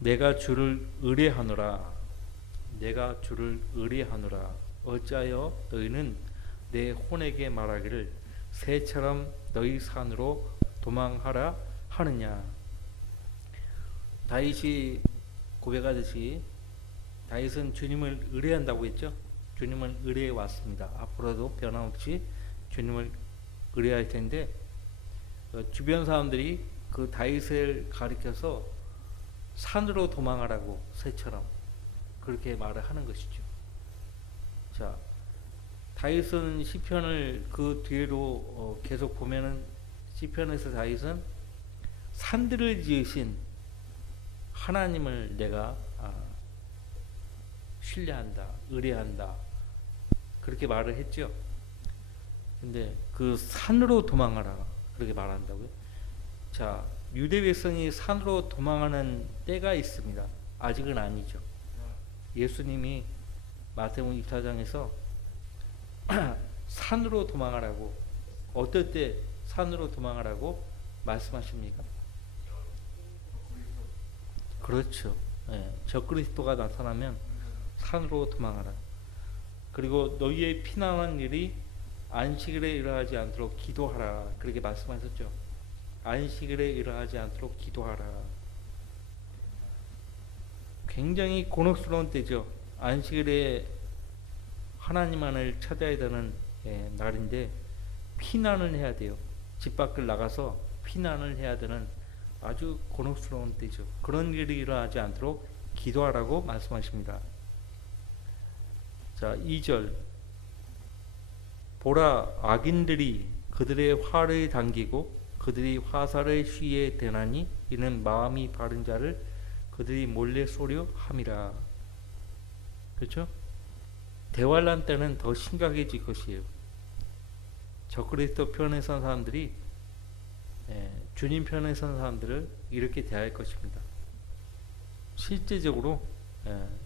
내가 주를 의뢰하노라. 내가 주를 의뢰하노라. 어찌하여 너희는 내 혼에게 말하기를 새처럼 너희 산으로 도망하라 하느냐. 다윗이 고백하듯이 다윗은 주님을 의뢰한다고 했죠. 주님을 의뢰해 왔습니다. 앞으로도 변함없이 주님을 의뢰할 텐데 주변 사람들이 그 다윗을 가리켜서 산으로 도망하라고 새처럼 그렇게 말을 하는 것이죠. 자, 다윗은 시편을 그 뒤로 계속 보면은 시편에서 다윗은 산들을 지으신 하나님을 내가 신뢰한다, 의뢰한다 그렇게 말을 했죠. 근데 그 산으로 도망하라 그렇게 말한다고요. 자, 유대 백성이 산으로 도망하는 때가 있습니다. 아직은 아니죠. 예수님이 마태복음 24장에서 산으로 도망하라고 어떨 때 산으로 도망하라고 말씀하십니까? 그렇죠. 예, 적그리스도가 나타나면 산으로 도망하라. 그리고 너희의 피난한 일이 안식일에 일어나지 않도록 기도하라 그렇게 말씀하셨죠. 안식일에 일어나지 않도록 기도하라. 굉장히 곤혹스러운 때죠. 안식일에 하나님만을 찾아야 되는 날인데 피난을 해야 돼요. 집 밖을 나가서 피난을 해야 되는 아주 곤혹스러운 때죠. 그런 일이 일어나지 않도록 기도하라고 말씀하십니다. 자, 2절 보라 악인들이 그들의 활을 당기고 그들이 화살을 휘에 대나니 이는 마음이 바른 자를 그들이 몰래 쏘려 함이라. 그렇죠? 대환란 때는 더 심각해질 것이에요. 적그리스도 편에 선 사람들이 주님 편에 선 사람들을 이렇게 대할 것입니다. 실제적으로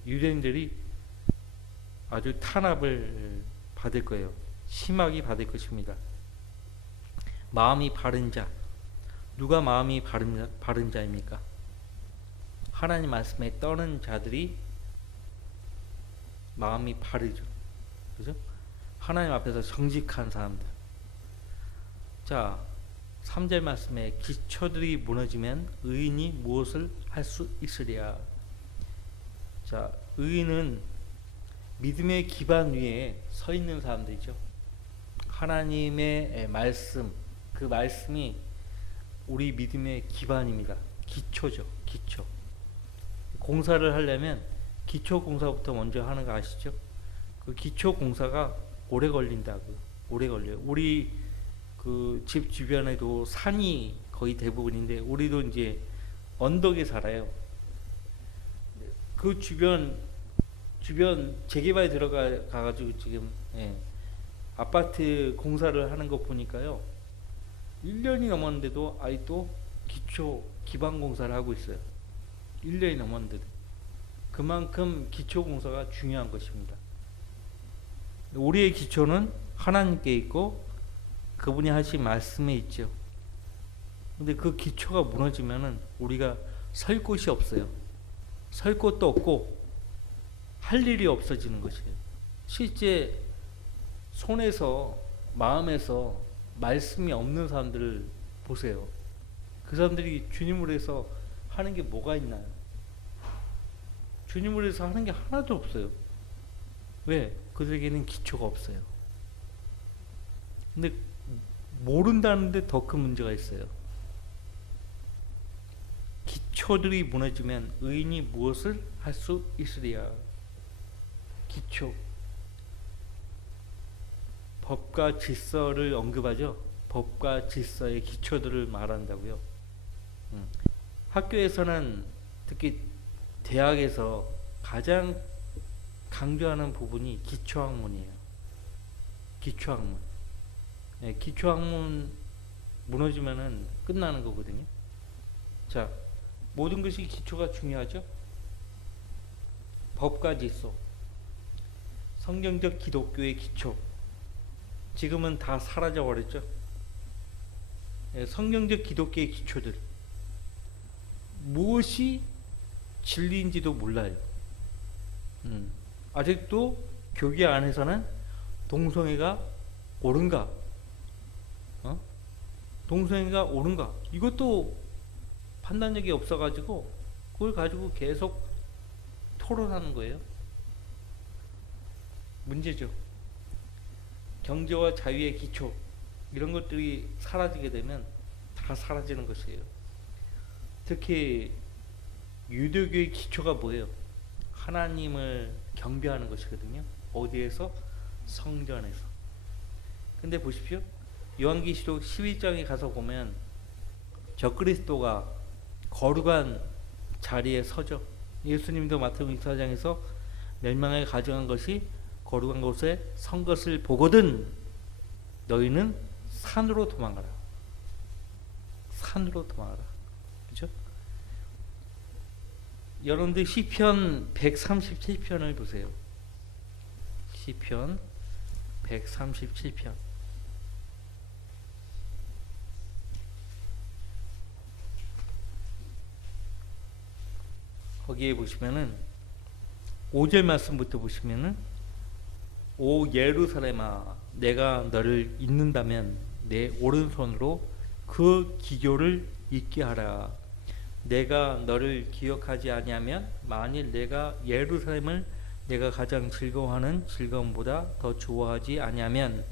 유대인들이 아주 탄압을 받을 거예요. 심하게 받을 것입니다. 마음이 바른 자, 누가 마음이 바른 자입니까? 하나님 말씀에 떠는 자들이 마음이 바르죠. 그죠? 하나님 앞에서 정직한 사람들. 자, 3절 말씀에 기초들이 무너지면 의인이 무엇을 할 수 있으랴. 자, 의인은 믿음의 기반 위에 서 있는 사람들이죠. 하나님의 말씀, 그 말씀이 우리 믿음의 기반입니다. 기초죠. 기초. 공사를 하려면 기초 공사부터 먼저 하는 거 아시죠? 그 기초 공사가 오래 걸린다고. 오래 걸려요. 우리 그 집 주변에도 산이 거의 대부분인데 우리도 이제 언덕에 살아요. 그 주변 재개발 들어가 가지고 지금 아파트 공사를 하는 거 보니까요. 1년이 넘었는데도 아직도 기초 기반 공사를 하고 있어요. 1년이 넘었는데도. 그만큼 기초 공사가 중요한 것입니다. 우리의 기초는 하나님께 있고 그분이 하신 말씀에 있죠. 근데 그 기초가 무너지면은 우리가 설 곳이 없어요. 설 곳도 없고 할 일이 없어지는 것이에요. 실제 손에서 마음에서 말씀이 없는 사람들을 보세요. 그 사람들이 주님을 위해서 하는 게 뭐가 있나요? 주님을 위해서 하는 게 하나도 없어요. 왜? 그들에게는 기초가 없어요. 근데 모른다는데 더 큰 문제가 있어요. 기초들이 무너지면 의인이 무엇을 할 수 있으리야. 기초. 법과 질서를 언급하죠. 법과 질서의 기초들을 말한다고요. 학교에서는 특히 대학에서 가장 강조하는 부분이 기초학문이에요. 기초학문. 기초학문 무너지면은 끝나는 거거든요. 자, 모든 것이 기초가 중요하죠. 법과 질서, 성경적 기독교의 기초. 지금은 다 사라져 버렸죠. 성경적 기독교의 기초들. 무엇이 진리인지도 몰라요. 아직도 교계 안에서는 동성애가 옳은가, 동성애가 옳은가, 이것도 판단력이 없어가지고 그걸 가지고 계속 토론하는 거예요. 문제죠. 경제와 자유의 기초, 이런 것들이 사라지게 되면 다 사라지는 것이에요. 특히 유대교의 기초가 뭐예요? 하나님을 경배하는 것이거든요. 어디에서? 성전에서. 근데 보십시오. 요한계시록 12장에 가서 보면 적그리스도가 거룩한 자리에 서죠. 예수님도 마태복음 24장에서 멸망에 가져간 것이 거룩한 곳에 선 것을 보거든 너희는 산으로 도망가라. 산으로 도망가라. 그렇죠? 여러분들 시편 137편을 보세요. 시편 137편. 거기에 보시면은 5절 말씀부터 보시면은 오 예루살렘아 내가 너를 잊는다면 내 오른손으로 그 기교를 잊게 하라. 내가 너를 기억하지 아니하면 만일 내가 예루살렘을 내가 가장 즐거워하는 즐거움보다 더 좋아하지 아니하면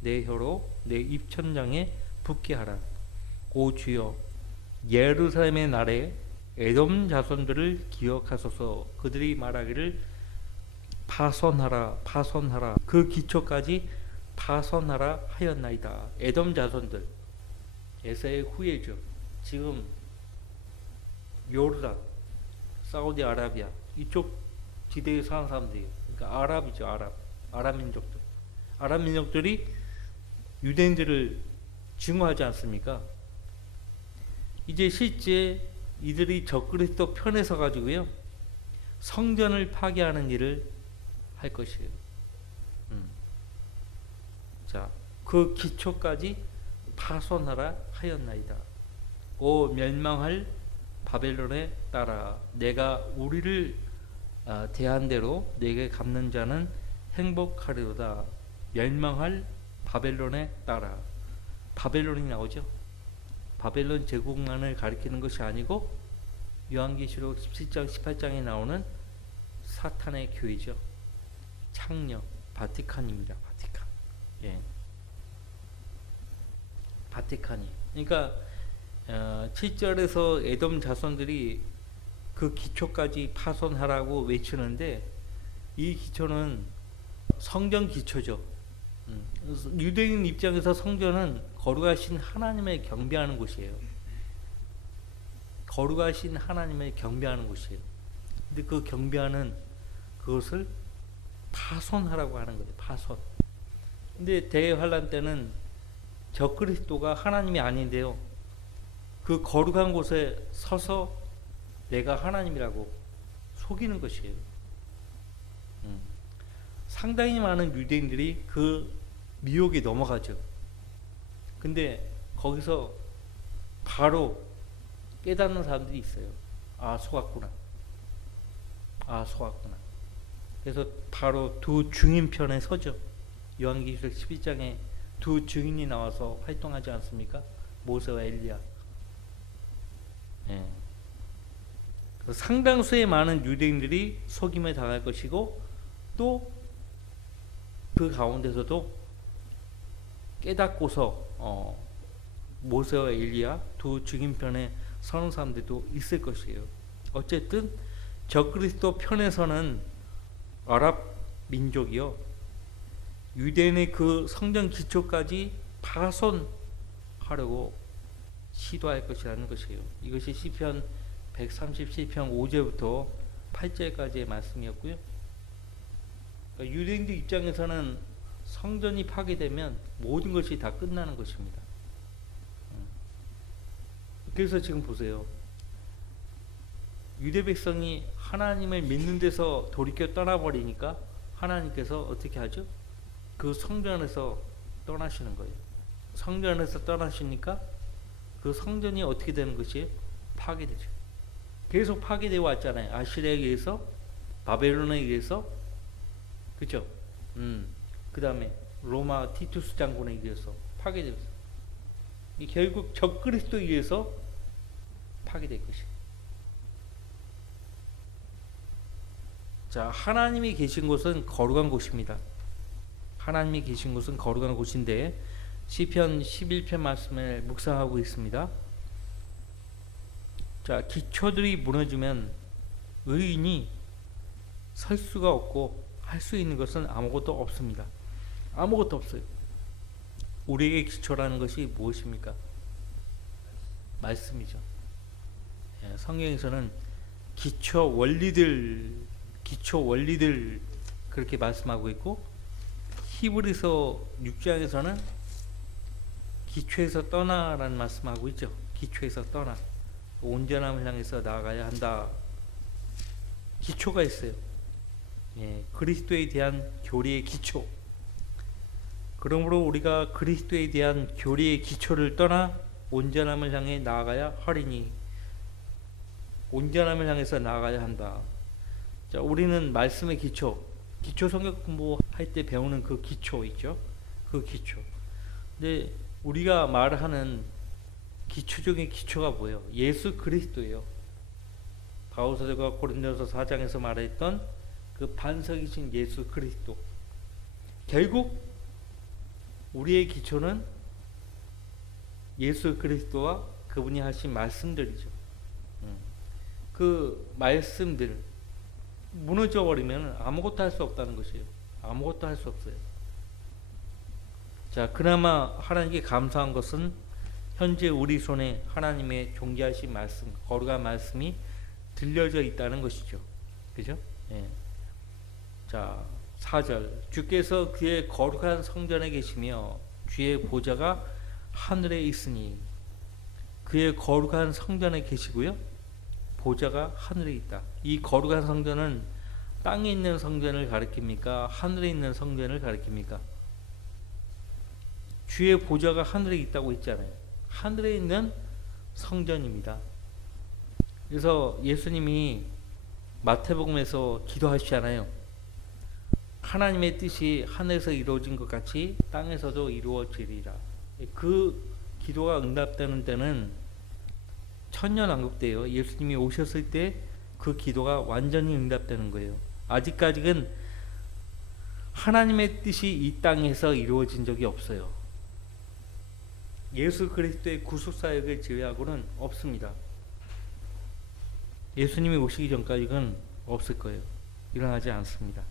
내 혀로 내 입천장에 붓게 하라. 오 주여 예루살렘의 날에 에돔 자손들을 기억하소서. 그들이 말하기를 파손하라 파손하라 그 기초까지 파손하라 하였나이다. 에돔 자손들, 에사의 후예죠. 지금 요르단, 사우디아라비아 이쪽 지대에 사는 사람들이에요. 그러니까 아랍이죠. 아랍 민족들. 아랍 민족들이 유대인들을 증오하지 않습니까? 이제 실제 이들이 적그리스도 편에 서 가지고요 성전을 파괴하는 일을 할 것이에요. 자, 그 기초까지 파손하라 하였나이다. 오 멸망할 바벨론에 따라 내가 우리를 대한 대로 내게 갚는 자는 행복하리로다. 멸망할 바벨론에 따라. 바벨론이 나오죠. 바벨론 제국만을 가리키는 것이 아니고 요한계시록 17장 18장에 나오는 사탄의 교회죠. 창녀 바티칸입니다. 바티칸. 예. 바티칸이. 그러니까 7절에서 에돔 자손들이 그 기초까지 파손하라고 외치는데 이 기초는 성전 기초죠. 유대인 입장에서 성전은 거룩하신 하나님을 경배하는 곳이에요. 거룩하신 하나님을 경배하는 곳이에요. 근데 그 경배하는 그것을 파손하라고 하는 거예요. 파손. 근데 대환란 때는 적그리스도가 하나님이 아닌데요. 그 거룩한 곳에 서서 내가 하나님이라고 속이는 것이에요. 상당히 많은 유대인들이 그 미혹에 넘어가죠. 근데 거기서 바로 깨닫는 사람들이 있어요. 아, 속았구나. 아, 속았구나. 그래서 바로 두 증인편에 서죠. 요한계시록 12장에 두 증인이 나와서 활동하지 않습니까? 모세와 엘리야. 예. 상당수의 많은 유대인들이 속임에 당할 것이고 또 그 가운데서도 깨닫고서 모세와 엘리야 두 증인편에 서는 사람들도 있을 것이에요. 어쨌든 적그리스도 편에서는 아랍 민족이요 유대인의 그 성전 기초까지 파손하려고 시도할 것이라는 것이에요. 이것이 시편 137편 5절부터 8절까지의 말씀이었고요. 그러니까 유대인들 입장에서는 성전이 파괴되면 모든 것이 다 끝나는 것입니다. 그래서 지금 보세요. 유대 백성이 하나님을 믿는 데서 돌이켜 떠나버리니까 하나님께서 어떻게 하죠? 그 성전에서 떠나시는 거예요. 성전에서 떠나시니까 그 성전이 어떻게 되는 것이에요? 파괴되죠. 계속 파괴되어 왔잖아요. 아시리아에 의해서, 바벨론에 의해서, 그죠? 그 다음에 로마 티투스 장군에 의해서 파괴되었어요. 이 결국 적그리스도에 의해서 파괴될 것이에요. 자, 하나님이 계신 곳은 거룩한 곳입니다. 하나님이 계신 곳은 거룩한 곳인데 시편 11편 말씀을 묵상하고 있습니다. 자, 기초들이 무너지면 의인이 설 수가 없고 할 수 있는 것은 아무것도 없습니다. 아무것도 없어요. 우리에게 기초라는 것이 무엇입니까? 말씀이죠. 성경에서는 기초 원리들 그렇게 말씀하고 있고, 히브리서 6장에서는 기초에서 떠나라는 말씀하고 있죠. 기초에서 떠나, 온전함을 향해서 나아가야 한다. 기초가 있어요. 그리스도에 대한 교리의 기초. 그러므로 우리가 그리스도에 대한 교리의 기초를 떠나 온전함을 향해 나아가야 하리니, 온전함을 향해서 나아가야 한다. 자, 우리는 말씀의 기초 성경 공부할 때 배우는 그 기초 있죠. 그 기초. 근데 우리가 말하는 기초적인 기초가 뭐예요? 예수 그리스도예요. 바울사도가 고린도서 4장에서 말했던 그 반석이신 예수 그리스도. 결국 우리의 기초는 예수 그리스도와 그분이 하신 말씀들이죠. 그 말씀들 무너져 버리면 아무것도 할 수 없다는 것이에요. 아무것도 할 수 없어요. 자, 그나마 하나님께 감사한 것은 현재 우리 손에 하나님의 존귀하신 말씀, 거룩한 말씀이 들려져 있다는 것이죠. 그죠? 자, 4절. 주께서 그의 거룩한 성전에 계시며 주의 보좌가 하늘에 있으니. 그의 거룩한 성전에 계시고요, 보좌가 하늘에 있다. 이 거룩한 성전은 땅에 있는 성전을 가리킵니까? 하늘에 있는 성전을 가리킵니까? 주의 보좌가 하늘에 있다고 했잖아요. 하늘에 있는 성전입니다. 그래서 예수님이 마태복음에서 기도하시잖아요. 하나님의 뜻이 하늘에서 이루어진 것 같이 땅에서도 이루어지리라. 그 기도가 응답되는 때는 천년왕국 때예요. 예수님이 오셨을 때 그 기도가 완전히 응답되는 거예요. 아직까지는 하나님의 뜻이 이 땅에서 이루어진 적이 없어요. 예수 그리스도의 구속사역을 제외하고는 없습니다. 예수님이 오시기 전까지는 없을 거예요. 일어나지 않습니다.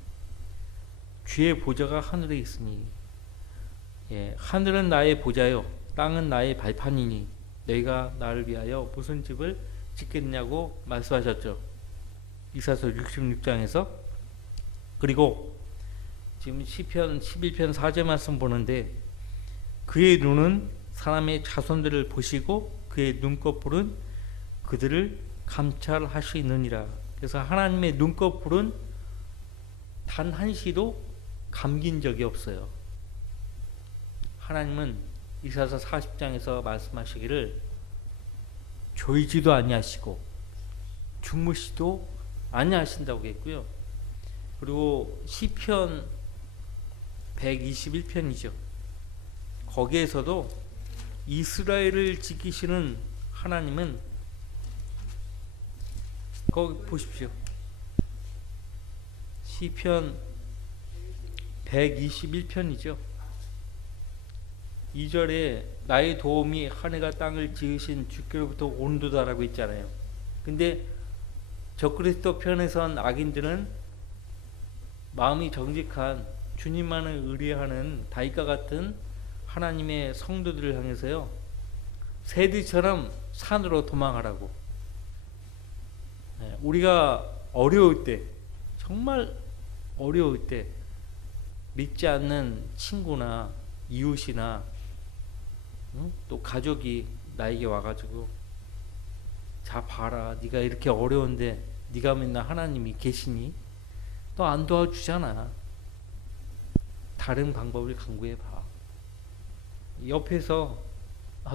주의 보좌가 하늘에 있으니. 하늘은 나의 보좌요 땅은 나의 발판이니 너희가 나를 위하여 무슨 집을 짓겠냐고 말씀하셨죠. 이사서 66장에서. 그리고 지금 시편 11편 4절 말씀 보는데, 그의 눈은 사람의 자손들을 보시고 그의 눈꺼풀은 그들을 감찰하시느니라. 그래서 하나님의 눈꺼풀은 단 한시도 감긴 적이 없어요. 하나님은 이사서 40장에서 말씀하시기를 졸지도 아니하시고 주무시도 아니하신다고 했고요. 그리고 시편 121편이죠. 거기에서도 이스라엘을 지키시는 하나님은, 거기 보십시오. 시편 121편이죠. 2절에 나의 도움이 하늘과 땅을 지으신 주께로부터 온도다라고 있잖아요. 근데 적그리스도 편에 선 악인들은 마음이 정직한 주님만을 의뢰하는 다윗과 같은 하나님의 성도들을 향해서요, 새들처럼 산으로 도망하라고. 우리가 어려울 때, 정말 어려울 때 믿지 않는 친구나 이웃이나 또 가족이 나에게 와가지고, 자 봐라, 네가 이렇게 어려운데 네가 맨날 하나님이 계시니? 너 안 도와주잖아. 다른 방법을 강구해봐. 옆에서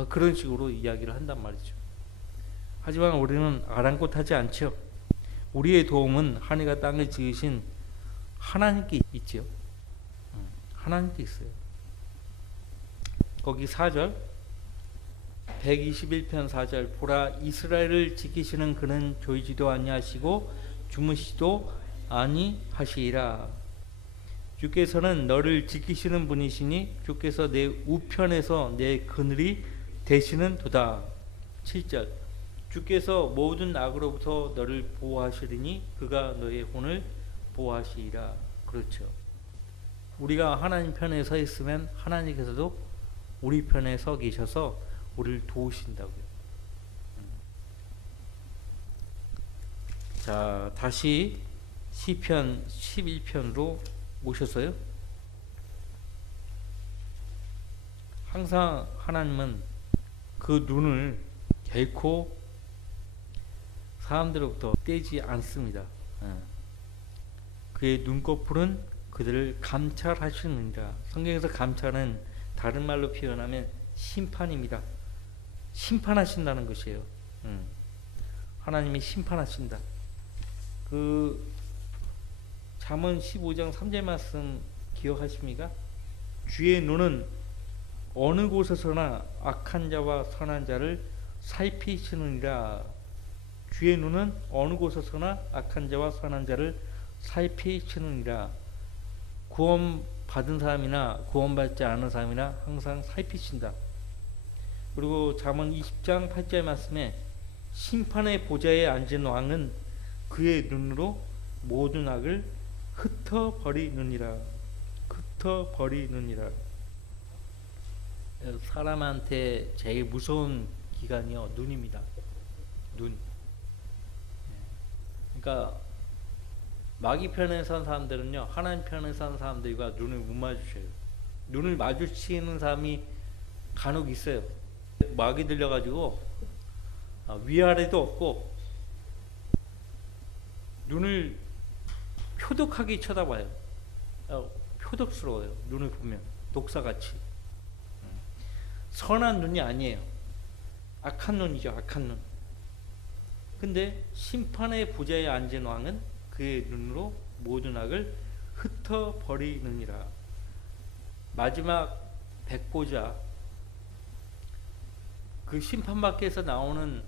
그런 식으로 이야기를 한단 말이죠. 하지만 우리는 아랑곳하지 않죠. 우리의 도움은 하늘과 땅을 지으신 하나님께 있지요. 하나님께 있어요. 거기 4절 121편 4절 보라 이스라엘을 지키시는 그는 조이지도 아니하시고 주무시도 아니하시리라. 주께서는 너를 지키시는 분이시니 주께서 내 우편에서 내 그늘이 되시는 도다. 7절 주께서 모든 악으로부터 너를 보호하시리니 그가 너의 혼을 보호하시리라. 그렇죠. 우리가 하나님 편에 서 있으면 하나님께서도 우리 편에 서 계셔서 우리를 도우신다고요. 자, 다시 시편 11편으로 오셨어요. 항상 하나님은 그 눈을 결코 사람들로부터 떼지 않습니다. 그의 눈꺼풀은 그들을 감찰하시느니라. 성경에서 감찰은 다른 말로 표현하면 심판입니다. 심판하신다는 것이에요. 하나님이 심판하신다. 그 잠언 15장 3절 말씀 기억하십니까? 주의 눈은 어느 곳에서나 악한 자와 선한 자를 살피시느니라. 주의 눈은 어느 곳에서나 악한 자와 선한 자를 살피시느니라. 구원 받은 사람이나 구원받지 않은 사람이나 항상 살피신다. 그리고 잠언 20장 8절 말씀에 심판의 보좌에 앉은 왕은 그의 눈으로 모든 악을 흩어버리느니라. 흩어버리느니라. 사람한테 제일 무서운 기관이요 눈입니다. 눈. 그러니까 마귀 편에 선 사람들은요 하나님 편에 선 사람들과 눈을 못 마주쳐요. 눈을 마주치는 사람이 간혹 있어요. 마귀 들려가지고 위아래도 없고 눈을 표독하게 쳐다봐요. 표독스러워요. 눈을 보면 독사같이. 선한 눈이 아니에요. 악한 눈이죠. 악한 눈. 근데 심판의 보좌에 앉은 왕은 그의 눈으로 모든 악을 흩어버리느니라. 마지막 백보자 그 심판밖에서 나오는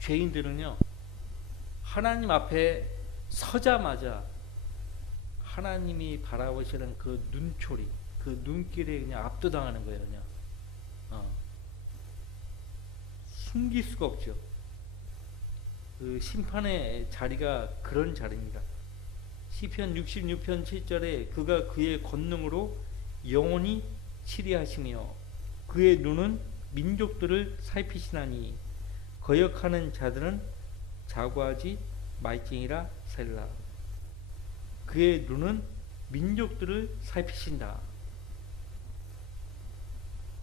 죄인들은요 하나님 앞에 서자마자 하나님이 바라보시는 그 눈초리, 그 눈길에 그냥 압도당하는 거예요. 그냥 숨길 수가 없죠. 그 심판의 자리가 그런 자리입니다. 시편 66편 7절에 그가 그의 권능으로 영원히 치리하시며 그의 눈은 민족들을 살피시나니 거역하는 자들은 자고하지 말지니라 셀라. 그의 눈은 민족들을 살피신다.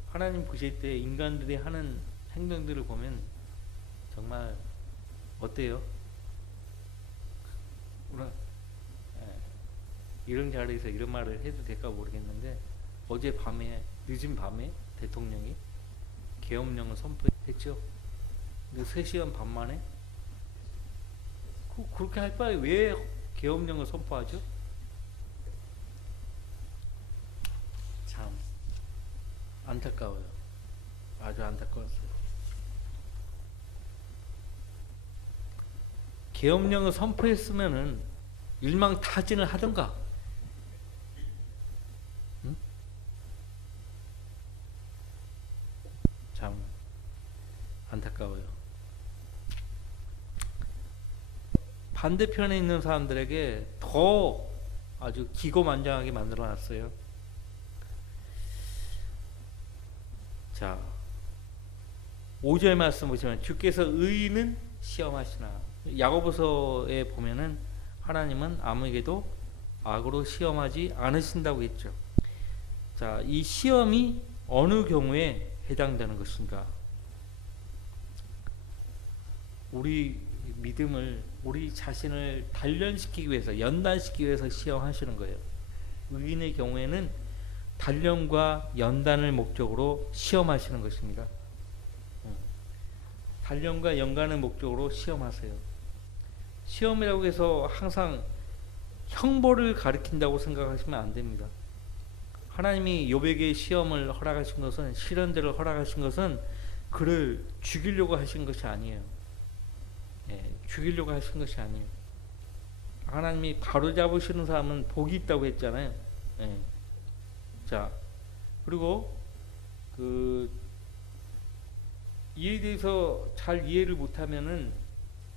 하나님 보실 때 인간들이 하는 행동들을 보면 정말 어때요? 이런 자리에서 이런 말을 해도 될까 모르겠는데 어제 밤에 늦은 밤에 대통령이 계엄령을 선포했죠. 근데 3시간 반 만에 그렇게 할 바에 왜 계엄령을 선포하죠? 참 안타까워요. 아주 안타까웠어요. 계엄령을 선포했으면은 일망타진을 하던가. 응? 참 안타까워요. 반대편에 있는 사람들에게 더 아주 기고만장하게 만들어놨어요. 자, 5절 말씀 보시면 주께서 의인은 시험하시나. 야고보서에 보면은 하나님은 아무에게도 악으로 시험하지 않으신다고 했죠. 자, 이 시험이 어느 경우에 해당되는 것인가? 우리 믿음을, 우리 자신을 단련시키기 위해서, 연단시키기 위해서 시험하시는 거예요. 의인의 경우에는 단련과 연단을 목적으로 시험하시는 것입니다. 단련과 연관의 목적으로 시험하세요. 시험이라고 해서 항상 형벌을 가리킨다고 생각하시면 안 됩니다. 하나님이 욥에게 시험을 허락하신 것은, 시련들을 허락하신 것은 그를 죽이려고 하신 것이 아니에요. 죽이려고 하신 것이 아니에요. 하나님이 바로 잡으시는 사람은 복이 있다고 했잖아요. 자, 그리고 이에 대해서 잘 이해를 못하면은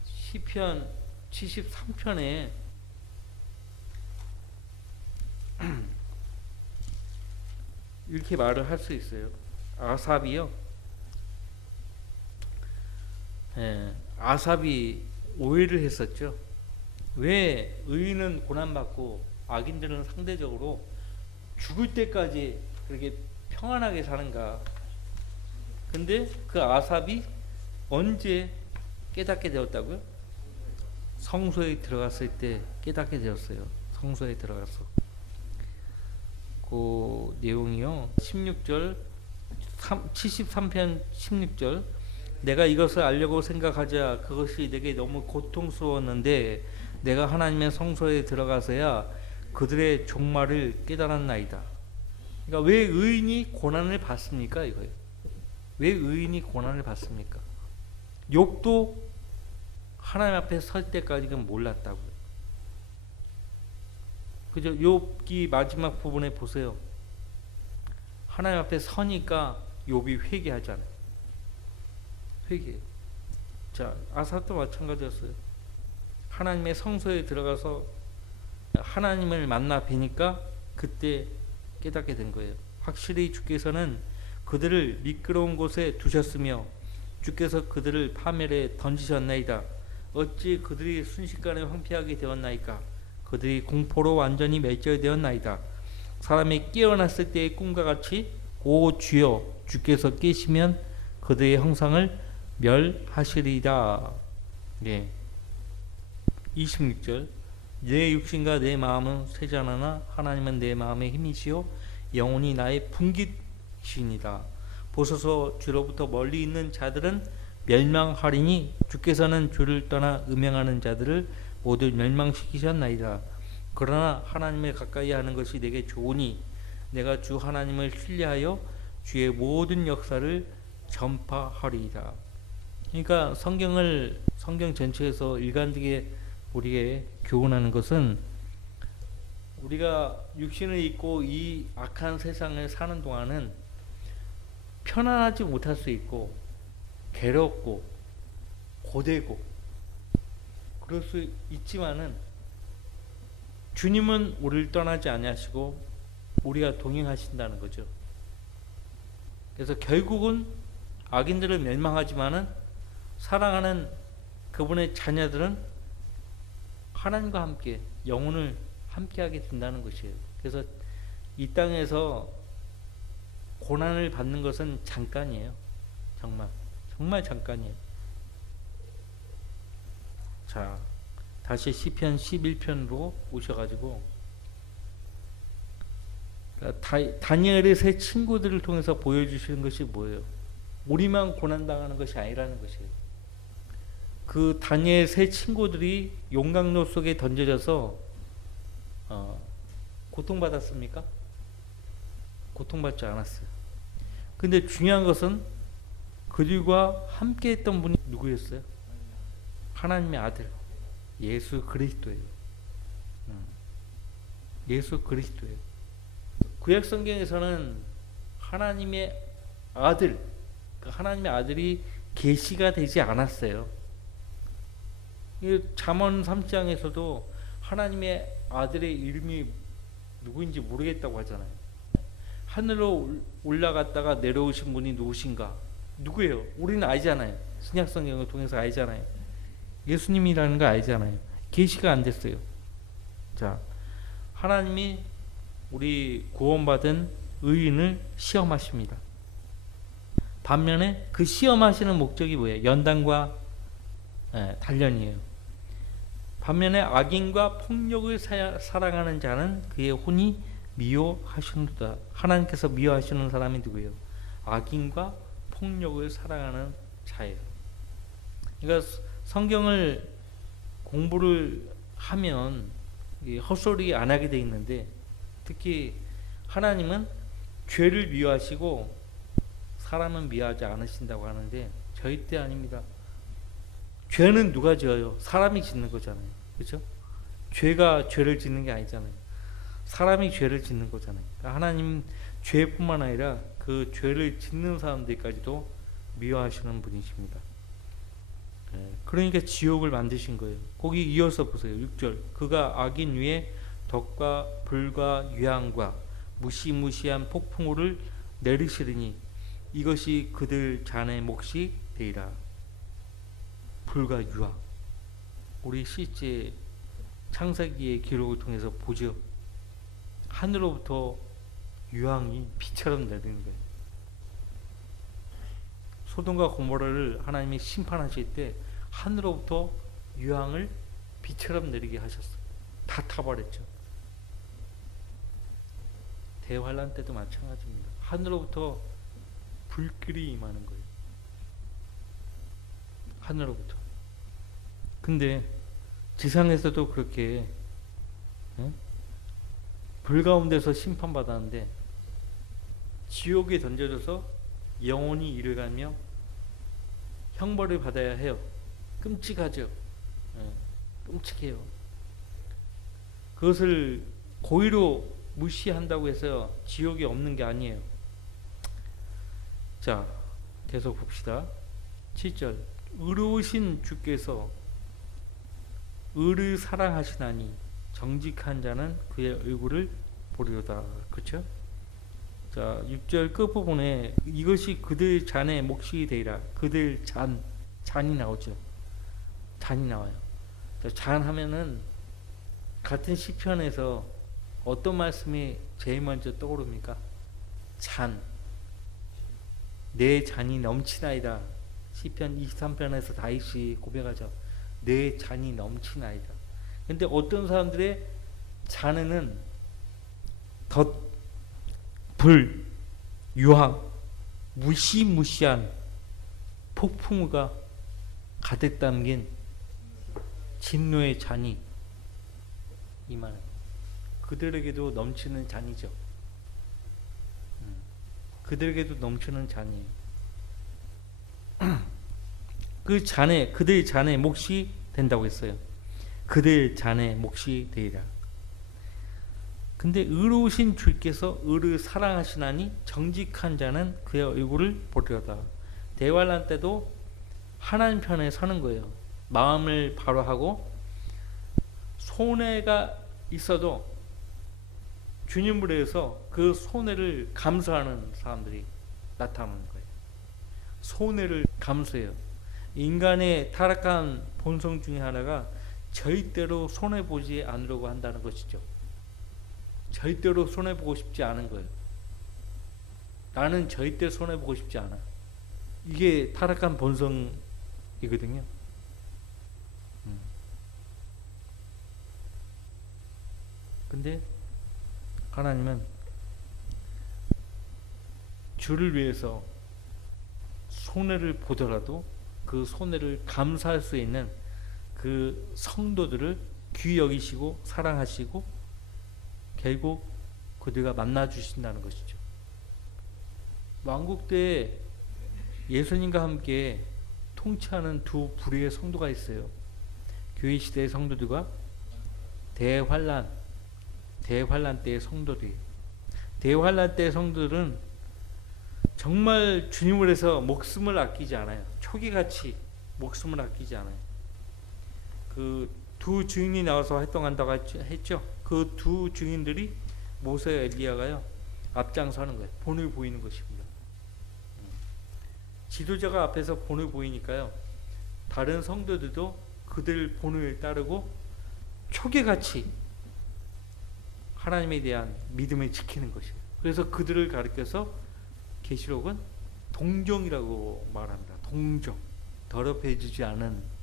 시편 73편에 이렇게 말을 할 수 있어요. 아삽이요. 아삽이 오해를 했었죠. 왜 의인은 고난받고 악인들은 상대적으로 죽을 때까지 그렇게 평안하게 사는가? 근데 그 아삽이 언제 깨닫게 되었다고요? 성소에 들어갔을 때 깨닫게 되었어요. 성소에 들어가서. 그 내용이요. 16절 73편 16절 내가 이것을 알려고 생각하자 그것이 내게 너무 고통스러웠는데 내가 하나님의 성소에 들어가서야 그들의 종말을 깨달았나이다. 그러니까 왜 의인이 고난을 받습니까? 이거예요. 왜 의인이 고난을 받습니까? 욥도 하나님 앞에 설 때까지는 몰랐다고요. 그죠? 욥기 마지막 부분에 보세요. 하나님 앞에 서니까 욥이 회개하잖아요. 회개. 자, 아삽도 마찬가지였어요. 하나님의 성소에 들어가서 하나님을 만나 뵈니까 그때 깨닫게 된 거예요. 확실히 주께서는 그들을 미끄러운 곳에 두셨으며 주께서 그들을 파멸에 던지셨나이다. 어찌 그들이 순식간에 황폐하게 되었나이까? 그들이 공포로 완전히 멸절되었나이다. 사람이 깨어났을 때의 꿈과 같이 오 주여 주께서 깨시면 그들의 형상을 멸하시리다. 26절 내 육신과 내 마음은 쇠잔하나 하나님은 내 마음의 힘이시요 영혼이 나의 분깃이니라. 보소서 주로부터 멀리 있는 자들은 멸망하리니 주께서는 주를 떠나 음행하는 자들을 모두 멸망시키셨나이다. 그러나 하나님을 가까이 하는 것이 내게 좋으니 내가 주 하나님을 신뢰하여 주의 모든 역사를 전파하리이다. 그러니까 성경 전체에서 일관되게 우리에게 교훈하는 것은 우리가 육신을 입고 이 악한 세상을 사는 동안은 편안하지 못할 수 있고 괴롭고 고되고 그럴 수 있지만은 주님은 우리를 떠나지 아니하시고 우리가 동행하신다는 거죠. 그래서 결국은 악인들은 멸망하지만은 사랑하는 그분의 자녀들은 하나님과 함께 영혼을 함께하게 된다는 것이에요. 그래서 이 땅에서 고난을 받는 것은 잠깐이에요. 정말 잠깐이에요. 자, 다시 시편 11편으로 오셔가지고 다니엘의 세 친구들을 통해서 보여주시는 것이 뭐예요? 우리만 고난당하는 것이 아니라는 것이에요. 그 다니엘 세 친구들이 용광로 속에 던져져서 고통받았습니까? 고통받지 않았어요. 근데 중요한 것은 그들과 함께 했던 분이 누구였어요? 하나님의 아들 예수 그리스도예요. 예수 그리스도예요. 구약 성경에서는 하나님의 아들, 하나님의 아들이 계시가 되지 않았어요. 잠언 3장에서도 하나님의 아들의 이름이 누구인지 모르겠다고 하잖아요. 하늘로 올라갔다가 내려오신 분이 누구신가? 누구예요? 우리는 알잖아요. 신약 성경을 통해서 알잖아요. 예수님이라는 거 알잖아요. 계시가 안 됐어요. 자, 하나님이 우리 구원받은 의인을 시험하십니다. 반면에 그 시험하시는 목적이 뭐예요? 연단과 단련이에요. 반면에 악인과 폭력을 사랑하는 자는 그의 혼이 미워하시는도다. 하나님께서 미워하시는 사람이 누구예요? 악인과 폭력을 사랑하는 자예요. 그러니까 성경을 공부를 하면 헛소리 안 하게 돼 있는데, 특히 하나님은 죄를 미워하시고 사람은 미워하지 않으신다고 하는데 절대 아닙니다. 죄는 누가 지어요? 사람이 짓는 거잖아요. 그렇죠? 죄가 죄를 짓는 게 아니잖아요. 사람이 죄를 짓는 거잖아요. 그러니까 하나님 죄뿐만 아니라 그 죄를 짓는 사람들까지도 미워하시는 분이십니다. 그러니까 지옥을 만드신 거예요. 거기 이어서 보세요. 6절. 그가 악인 위에 덕과 불과 유황과 무시무시한 폭풍우를 내리시리니 이것이 그들 잔의 몫이 되리라. 불과 유황. 우리 실제 창세기의 기록을 통해서 보죠. 하늘로부터 유황이 비처럼 내리는 거예요. 소돔과 고모라를 하나님이 심판하실 때 하늘로부터 유황을 비처럼 내리게 하셨어요. 다 타버렸죠. 대환란 때도 마찬가지입니다. 하늘로부터 불길이 임하는 거예요. 하늘로부터. 근데 지상에서도 그렇게 불 가운데서 심판받았는데 지옥에 던져져서 영원히 이를 가며 형벌을 받아야 해요. 끔찍하죠. 끔찍해요. 그것을 고의로 무시한다고 해서 지옥이 없는 게 아니에요. 자, 계속 봅시다. 7절. 의로우신 주께서 의를 사랑하시나니 정직한 자는 그의 얼굴을 보리로다. 그렇죠? 자, 6절 끝부분에 이것이 그들 잔의 몫이 되리라. 그들 잔이 나오죠. 잔이 나와요. 자, 잔 하면은 같은 시편에서 어떤 말씀이 제일 먼저 떠오릅니까? 잔. 내 잔이 넘치나이다. 시편 23편에서 다윗이 고백하죠. 내 잔이 넘치나이다. 근데 어떤 사람들의 잔에는 불, 유황, 무시무시한 폭풍우가 가득 담긴 진노의 잔이 임하는, 그들에게도 넘치는 잔이죠. 그들에게도 넘치는 잔이에요. 그 잔에, 그들 잔의 몫이 된다고 했어요. 그들 잔의 몫이 되리라. 근데 의로우신 주께서 의를 사랑하시나니 정직한 자는 그의 얼굴을 보리로다. 대환란 때도 하나님 편에 서는 거예요. 마음을 바로 하고 손해가 있어도 주님을 위해서 그 손해를 감수하는 사람들이 나타나는 거예요. 손해를 감수해요. 인간의 타락한 본성 중에 하나가 절대로 손해보지 않으려고 한다는 것이죠. 절대로 손해보고 싶지 않은 거예요. 나는 절대 손해보고 싶지 않아. 이게 타락한 본성이거든요. 근데 하나님은 주를 위해서 손해를 보더라도 그 손해를 감사할 수 있는 그 성도들을 귀히 여기시고 사랑하시고 결국 그들과 만나 주신다는 것이죠. 왕국 때 예수님과 함께 통치하는 두 부류의 성도가 있어요. 교회 시대의 성도들과 대환란 때의 성도들이에요. 대환란 때의 성도들은 정말 주님을 위해서 목숨을 아끼지 않아요. 초기같이 목숨을 아끼지 않아요. 그 두 증인이 나와서 활동한다고 했죠. 그 두 증인들이 모세와 엘리야가요 앞장서 하는 거예요. 본을 보이는 것입니다. 지도자가 앞에서 본을 보이니까요 다른 성도들도 그들 본을 따르고 초기같이 하나님에 대한 믿음을 지키는 것이에요. 그래서 그들을 가리켜서 계시록은 동정이라고 말합니다. 동정, 더럽혀지지 않은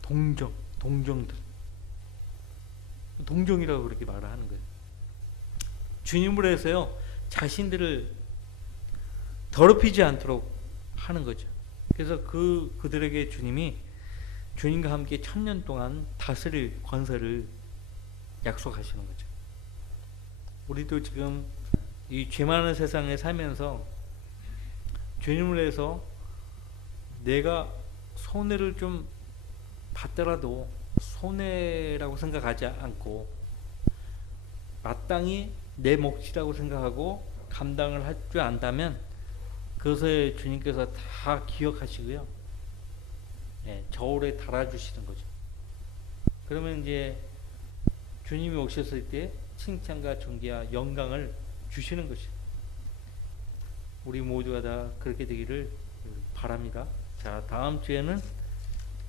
동정들, 동정이라고 그렇게 말을 하는 거예요. 주님을 해서요 자신들을 더럽히지 않도록 하는 거죠. 그래서 그들에게 주님이 주님과 함께 1000년 동안 다스릴 권세를 약속하시는 거죠. 우리도 지금 이 죄 많은 세상에 살면서 주님을 위해서 내가 손해를 좀 받더라도 손해라고 생각하지 않고 마땅히 내 몫이라고 생각하고 감당을 할 줄 안다면 그것을 주님께서 다 기억하시고요. 예, 저울에 달아주시는 거죠. 그러면 이제 주님이 오셨을 때 칭찬과 존귀와 영광을 주시는 것이죠. 우리 모두가 다 그렇게 되기를 바랍니다. 자, 다음 주에는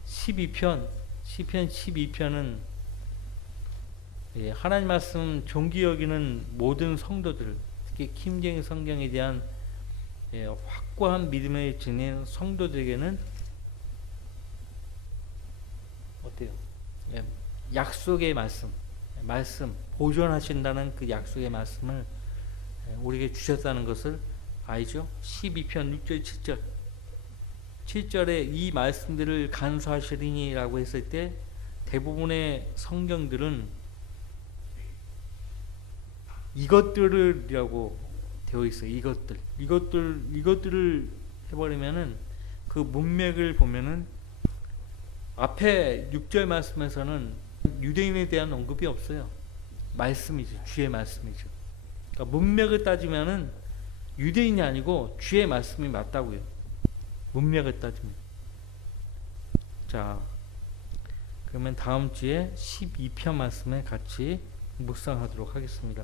12편, 시편 12편은 하나님 말씀 존귀 여기는 모든 성도들, 특히 킴제이 성경에 대한 확고한 믿음을 지닌 성도들에게는 어때요? 약속의 말씀 보존하신다는 그 약속의 말씀을 우리에게 주셨다는 것을 알죠? 12편 6절 7절 7절에 이 말씀들을 간수하시리니 라고 했을 때 대부분의 성경들은 이것들이라고 되어 있어요. 이것들을 해버리면은 그 문맥을 보면은 앞에 6절 말씀에서는 유대인에 대한 언급이 없어요. 말씀이죠. 주의 말씀이죠. 그러니까 문맥을 따지면은 유대인이 아니고 주의 말씀이 맞다고요. 문맥을 따지면. 자, 그러면 다음 주에 12편 말씀을 같이 묵상하도록 하겠습니다.